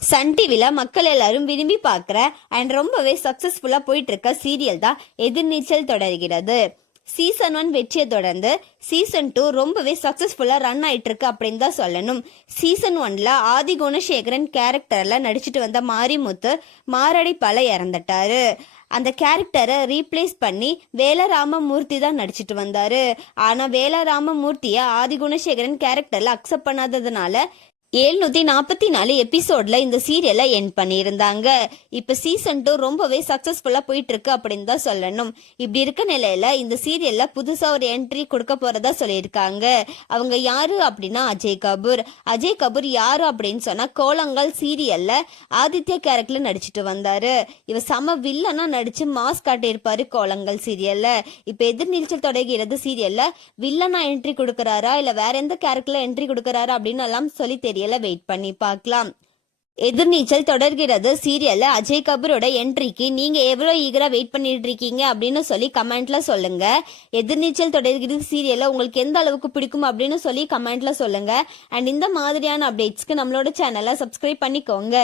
Sun டிவில மக்கள் எல்லாரும் விரும்பி பார்க்குற அண்ட் ரொம்பவே சக்சஸ்ஃபுல்லா போயிட்டு இருக்க சீரியல் தான் எதிர்நீச்சல் தொடர்கிறது. சீசன் 1 வெற்றியை தொடர்ந்து சீசன் 2 ரொம்பவே சக்சஸ்ஃபுல்லா ரன் ஆயிட்டு இருக்கு அப்படின்னு தான் சொல்லணும். சீசன் 1ல ஆதி குணசேகரன் கேரக்டர்ல நடிச்சிட்டு வந்த மாரிமுத்து மாரடைப்பால இறந்துட்டாரு. அந்த கேரக்டரை ரீப்ளேஸ் பண்ணி வேலராமமூர்த்தி தான் நடிச்சிட்டு வந்தாரு. ஆனா வேலராமமூர்த்திய ஆதி குணசேகரன் கேரக்டர்ல அக்செப்ட் பண்ணாததுனால 744 எபிசோட்ல இந்த சீரியலை எண்ட் பண்ணியிருந்தாங்க. இப்ப சீசன் 2 ரொம்பவே சக்சஸ்ஃபுல்லா போயிட்டு இருக்கு அப்படின்னு தான் சொல்லணும். இப்படி இருக்க நிலையில இந்த சீரியல்ல புதுசா ஒரு என்ட்ரி கொடுக்க போறதா சொல்லியிருக்காங்க. அவங்க யாரு அப்படின்னா அஜய் கபூர் யாரு அப்படின்னு சொன்னா கோலங்கள் சீரியல்ல ஆதித்யா கேரக்டர்ல நடிச்சிட்டு வந்தாரு. இவர் சம வில்லனா நடிச்சு மாஸ் காட்டியிருப்பாரு கோலங்கள் சீரியல்ல. இப்ப எதிர்நீச்சல் தொடர்கிறது சீரியல்ல வில்லனா என்ட்ரி கொடுக்கறாரா இல்ல வேற எந்த கேரக்டர்ல என்ட்ரி கொடுக்கறாரா அப்படின்னு எல்லாம் சொல்லி தெரியல. வெயிட் பண்ணி பார்க்கலாம். எதிர்நீச்சல் தொடர்கிறது சீரியல்ல அஜய் கபூரோட என்ட்ரிக்கு நீங்க எவ்வளவு ஈகரா வெயிட் பண்ணிட்டு இருக்கீங்க அப்படின்னு சொல்லி கமெண்ட்ல சொல்லுங்க. எதிர்நீச்சல் தொடர்கிறது சீரியல்ல உங்களுக்கு எந்த அளவுக்கு பிடிக்கும் அப்படின்னு சொல்லி கமெண்ட்ல சொல்லுங்க. அண்ட் இந்த மாதிரியான அப்டேட்ஸ்க்கு நம்மளோட சேனலை சப்ஸ்கிரைப் பண்ணிக்கோங்க.